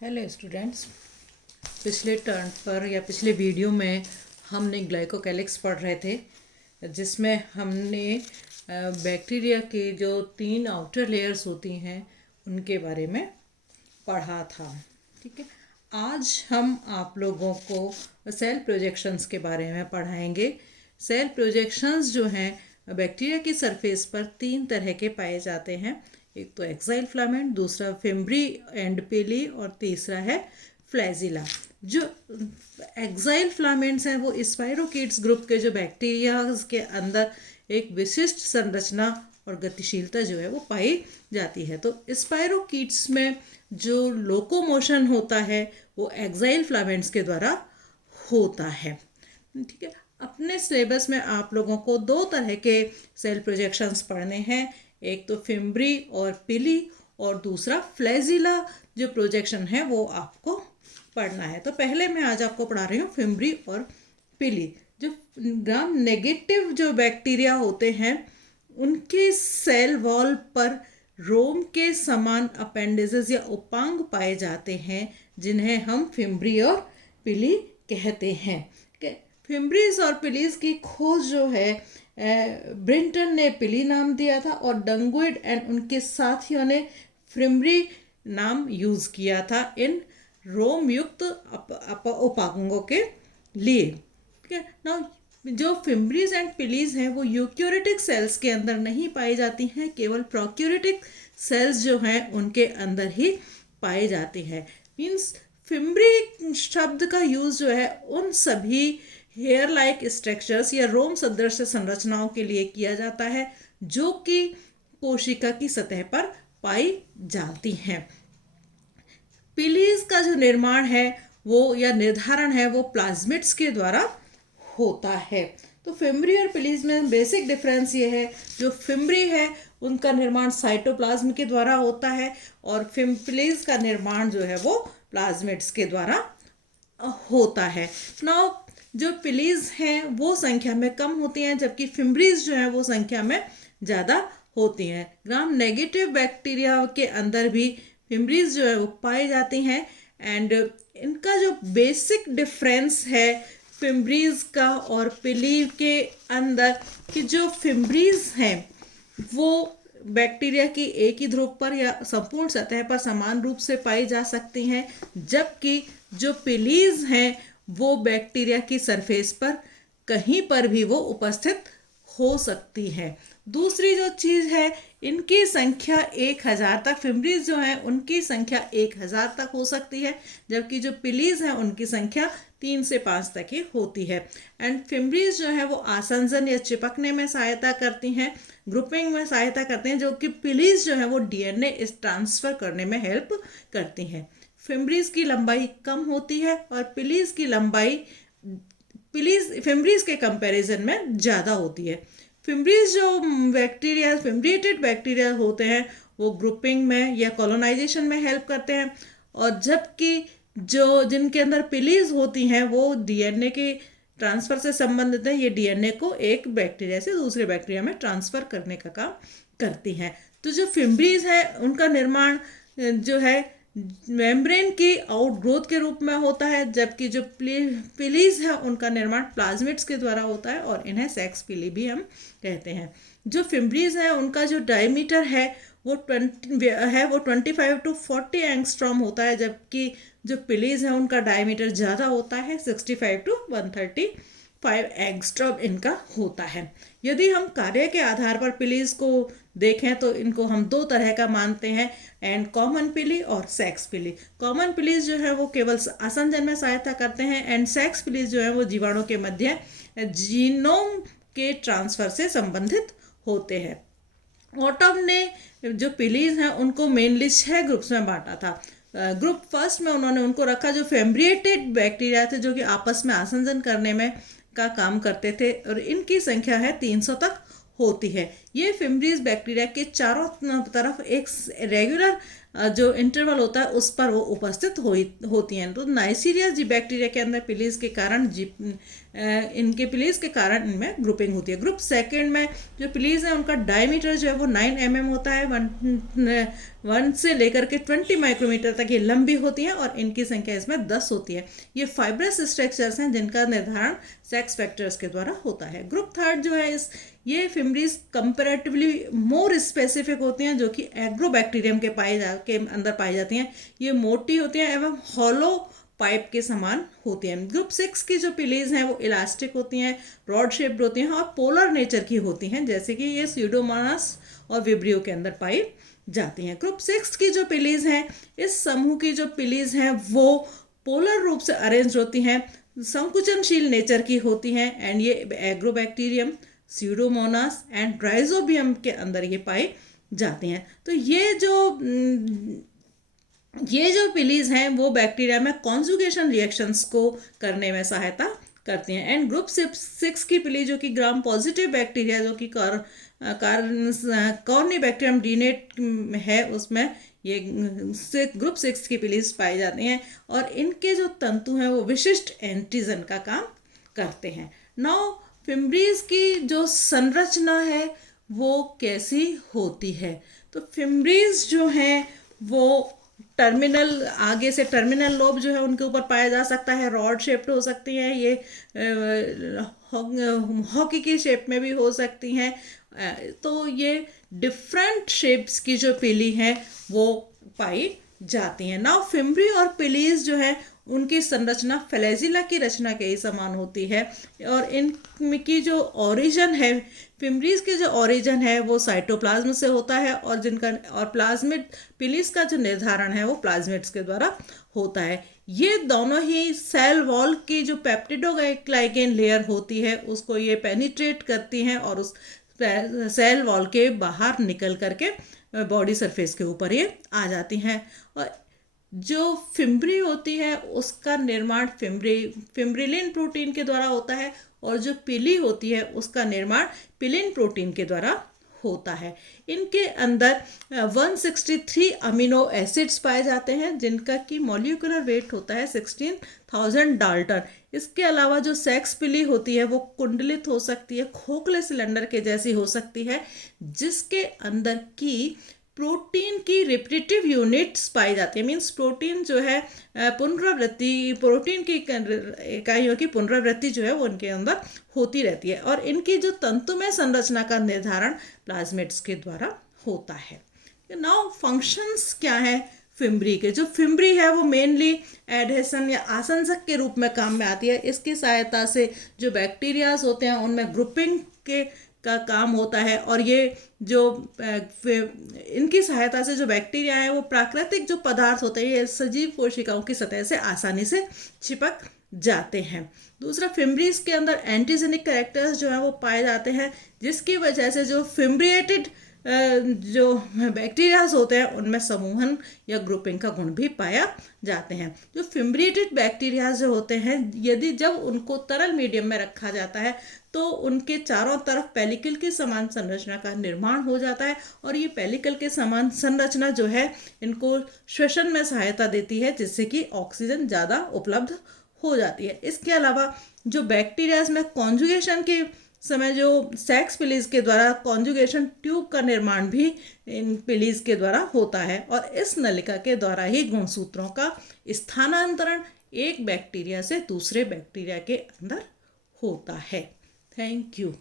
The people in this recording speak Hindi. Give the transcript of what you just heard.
Hello students. पिछले टर्न पर या पिछले वीडियो में हमने ग्लाइकोकैलिक्स पढ़ रहे थे, जिसमें हमने बैक्टीरिया के जो 3 आउटर लेयर्स होती हैं उनके बारे में पढ़ा था। ठीक है, आज हम आप लोगों को सेल प्रोजेक्शंस के बारे में पढ़ाएंगे। सेल प्रोजेक्शंस जो हैं बैक्टीरिया की सरफेस पर 3 तरह के पाए जाते हैं। एक तो एक्साइल फिलामेंट, दूसरा फिम्ब्री एंड पिली और तीसरा है फ्लैजिला। जो एक्साइल फिलामेंट्स हैं वो स्पाइरोकीट्स ग्रुप के जो बैक्टीरिया के अंदर एक विशिष्ट संरचना और गतिशीलता जो है वो पाई जाती है। तो स्पाइरोकीट्स में जो लोकोमोशन होता है वो एक्साइल फिलामेंट्स के द्वारा होता है। ठीक है, अपने सिलेबस में आप लोगों को 2 तरह के सेल प्रोजेक्शंस पढ़ने हैं। एक तो फिम्ब्री और पिली और दूसरा फ्लैजिला जो प्रोजेक्शन है वो आपको पढ़ना है। तो पहले मैं आज आपको पढ़ा रही हूँ फिम्ब्री और पिली। जो ग्राम नेगेटिव जो बैक्टीरिया होते हैं उनके सेल वॉल पर रोम के समान अपेंडिसेस या उपांग पाए जाते हैं, जिन्हें हम फिम्ब्री और पिली कहते हैं। फिम्ब्रीज और पिलीज की खोज जो है ब्रिंटन ने पिली नाम दिया था और डंगुइड एंड उनके साथियों ने फिम्ब्री नाम यूज़ किया था इन रोम युक्त उपांगों के लिए। ठीक है ना, जो फिम्ब्रीज एंड पिलीज हैं वो यूकैरियोटिक सेल्स के अंदर नहीं पाई जाती हैं, केवल प्रोकैरियोटिक सेल्स जो हैं उनके अंदर ही पाई जाती है। मीन्स फिम्ब्री शब्द का यूज़ जो है उन सभी हेयर लाइक स्ट्रक्चर्स या रोम सदृश संरचनाओं के लिए किया जाता है जो कि कोशिका की सतह पर पाई जाती हैं। पिलीज का जो निर्माण है वो या निर्धारण है वो प्लाज्मिड्स के द्वारा होता है। तो फिम्ब्री और पिलीज में बेसिक डिफरेंस ये है, जो फिम्ब्री है उनका निर्माण साइटोप्लाज्म के द्वारा होता है और पिलीज का निर्माण जो है वो प्लाज्मिड्स के द्वारा होता है। नाउ जो पिलीज हैं वो संख्या में कम होती हैं, जबकि फिम्ब्रीज जो हैं वो संख्या में ज़्यादा होती हैं। ग्राम नेगेटिव बैक्टीरिया के अंदर भी फिम्ब्रीज जो है वो पाई जाती हैं एंड इनका जो बेसिक डिफरेंस है फिम्ब्रीज का और पिली के अंदर कि जो फिम्ब्रीज हैं वो बैक्टीरिया की एक ही ध्रुव पर या संपूर्ण सतह पर समान रूप से पाई जा सकती हैं, जबकि जो पिलीज हैं वो बैक्टीरिया की सरफेस पर कहीं पर भी वो उपस्थित हो सकती है। दूसरी जो चीज़ है, इनकी संख्या 1000 तक, फिम्ब्रीज जो हैं उनकी संख्या 1000 तक हो सकती है, जबकि जो पिलीज हैं उनकी संख्या 3 से 5 तक ही होती है। एंड फिम्ब्रीज जो है वो आसंजन या चिपकने में सहायता करती हैं, ग्रुपिंग में सहायता करते हैं, जो कि पिलीज जो है वो डीएनए ट्रांसफ़र करने में हेल्प करती हैं। फिम्ब्रीज की लंबाई कम होती है और पिलीज की लंबाई फिम्ब्रीज के कंपैरिजन में ज़्यादा होती है। फिम्ब्रीज जो बैक्टीरिया फिम्ब्रिएटेड बैक्टीरिया होते हैं वो ग्रुपिंग में या कॉलोनाइजेशन में हेल्प करते हैं, और जबकि जो जिनके अंदर पिलीज होती हैं वो डीएनए के ट्रांसफ़र से संबंधित है। ये डीएनए को एक बैक्टीरिया से दूसरे बैक्टीरिया में ट्रांसफ़र करने का काम करती हैं। तो जो फिम्ब्रीज है उनका निर्माण जो है मेम्ब्रेन की आउटग्रोथ के रूप में होता है, जबकि जो पिलीज है उनका निर्माण प्लाज्मिड्स के द्वारा होता है और इन्हें सेक्स पिली भी हम कहते हैं। जो फिम्ब्रीज है उनका जो डायमीटर है वो 25 to 40 एंगस्ट्रॉम होता है, जबकि जो पिलीज है उनका डायमीटर ज़्यादा होता है, 65 to 135 एंगस्ट्रॉम इनका होता है। यदि हम कार्य के आधार पर पिलीज को देखें तो इनको हम 2 तरह का मानते हैं, एंड कॉमन पिली और सेक्स पिली। कॉमन पिलीज जो है वो केवल आसंजन में सहायता करते हैं एंड सेक्स पिलीज जो है वो जीवाणु के मध्य जीनोम के ट्रांसफर से संबंधित होते हैं। ऑटम ने जो पिलीज हैं उनको मेनली 6 ग्रुप्स में बांटा था। ग्रुप फर्स्ट में उन्होंने उनको रखा जो फिम्ब्रिएटेड बैक्टीरिया थे, जो कि आपस में आसंजन करने में का काम करते थे, और इनकी संख्या है 300 तक होती है। ये फिम्ब्रीज बैक्टीरिया के चारों तरफ एक रेगुलर जो इंटरवल होता है उस पर वो उपस्थित होती हैं। तो नाइसीरिया जी बैक्टीरिया के अंदर पिलीज के कारण इनके पिलीज के कारण इनमें ग्रुपिंग होती है। ग्रुप सेकंड में जो पिलीज है उनका डायमीटर जो है वो 9 mm होता है, 1 से लेकर के 20 माइक्रोमीटर तक ये लंबी होती हैं और इनकी संख्या इसमें 10 होती है। ये फाइब्रस स्ट्रक्चर्स हैं जिनका निर्धारण सेक्स फैक्टर्स के द्वारा होता है। ग्रुप थर्ड जो है ये फिमरीज कंपैरेटिवली मोर स्पेसिफिक होती हैं, जो कि एग्रोबैक्टीरियम के अंदर पाई जाती हैं। ये मोटी होती हैं एवं हॉलो पाइप के समान होती हैं। ग्रुप 6 की जो पिलीज हैं वो इलास्टिक होती हैं, रॉड शेप्ड होती हैं और पोलर नेचर की होती हैं, जैसे कि ये स्यूडोमोनास और विब्रियो के अंदर पाई जाती हैं। ग्रुप 6 की जो पिलीज हैं, इस समूह की जो पिलीज हैं वो पोलर रूप से अरेंज होती हैं, संकुचनशील नेचर की होती हैं एंड ये एग्रोबैक्टीरियम, स्यूडोमोनास एंड राइजोबियम के अंदर ये पाई जाती हैं। तो ये जो पिलीज हैं वो बैक्टीरिया में कॉन्जुगेशन रिएक्शंस को करने में सहायता करती हैं। एंड ग्रुप 6 की पिली जो कि ग्राम पॉजिटिव बैक्टीरिया जो कि कॉर्निबैक्टीरियम डीनेट है, उसमें ये ग्रुप 6 की पिलीज पाई जाती हैं और इनके जो तंतु हैं वो विशिष्ट एंटीजन का काम करते हैं। नाउ फिमरीज की जो संरचना है वो कैसी होती है? तो फिमरीज जो हैं वो आगे से टर्मिनल लोब जो है उनके ऊपर पाया जा सकता है, रॉड शेप्ड हो सकती हैं, ये हॉकी की शेप में भी हो सकती हैं। तो ये डिफरेंट शेप्स की जो पिली हैं वो पाई जाती हैं। नाउ फिमरी और पिलीज जो है उनकी संरचना फ्लैजिला की रचना के ही समान होती है और इनकी जो ओरिजिन है, फिमरीज के जो ओरिजिन है वो साइटोप्लाज्म से होता है और प्लाज्मिड पिलीज का जो निर्धारण है वो प्लाज्मिड्स के द्वारा होता है। ये दोनों ही सेल वॉल की जो पेप्टिडोग्लाइकेन लेयर होती है उसको ये पेनिट्रेट करती हैं और उस सेल वॉल के बाहर निकल करके बॉडी सरफेस के ऊपर ये आ जाती हैं। और जो फिम्बरी होती है उसका निर्माण फिम्ब्रिलिन प्रोटीन के द्वारा होता है और जो पिली होती है उसका निर्माण पिलिन प्रोटीन के द्वारा होता है। इनके अंदर 163 अमीनो एसिड्स पाए जाते हैं जिनका कि मॉलिक्यूलर वेट होता है 16,000 डाल्टन। इसके अलावा जो सेक्स पिली होती है वो कुंडलित हो सकती है, खोखले सिलेंडर के जैसी हो सकती है, जिसके अंदर की प्रोटीन की रिपीटिव यूनिट्स पाई जाती है। मीन्स प्रोटीन जो है प्रोटीन की इकाइयों की पुनरावृत्ति जो है वो उनके अंदर होती रहती है और इनकी जो तंतुमय संरचना का निर्धारण प्लाज्मिड्स के द्वारा होता है। नाउ फंक्शंस क्या है फिम्बरी के? जो फिम्बरी है वो मेनली एडहेसन या आसंजक के रूप में काम में आती है। इसकी सहायता से जो बैक्टीरियाज होते हैं उनमें ग्रुपिंग का काम होता है और ये जो इनकी सहायता से जो बैक्टीरिया है वो प्राकृतिक जो पदार्थ होते हैं ये सजीव कोशिकाओं की सतह से आसानी से चिपक जाते हैं। दूसरा, फिम्बरीज के अंदर एंटीजेनिक कैरेक्टर्स जो है वो पाए जाते हैं जिसकी वजह से जो फिम्ब्रिएटेड जो बैक्टीरियाज होते हैं उनमें समूहन या ग्रुपिंग का गुण भी पाया जाते हैं। जो फिम्ब्रिएटेड बैक्टीरियाज जो होते हैं यदि जब उनको तरल मीडियम में रखा जाता है तो उनके चारों तरफ पेलिकल के समान संरचना का निर्माण हो जाता है और ये पेलिकल के समान संरचना जो है इनको श्वसन में सहायता देती है जिससे कि ऑक्सीजन ज़्यादा उपलब्ध हो जाती है। इसके अलावा जो बैक्टीरियाज में कॉन्जुगेशन के समय जो सेक्स पिलीज के द्वारा कॉन्जुगेशन ट्यूब का निर्माण भी इन पिलीज के द्वारा होता है और इस नलिका के द्वारा ही गुणसूत्रों का स्थानांतरण एक बैक्टीरिया से दूसरे बैक्टीरिया के अंदर होता है। Thank you.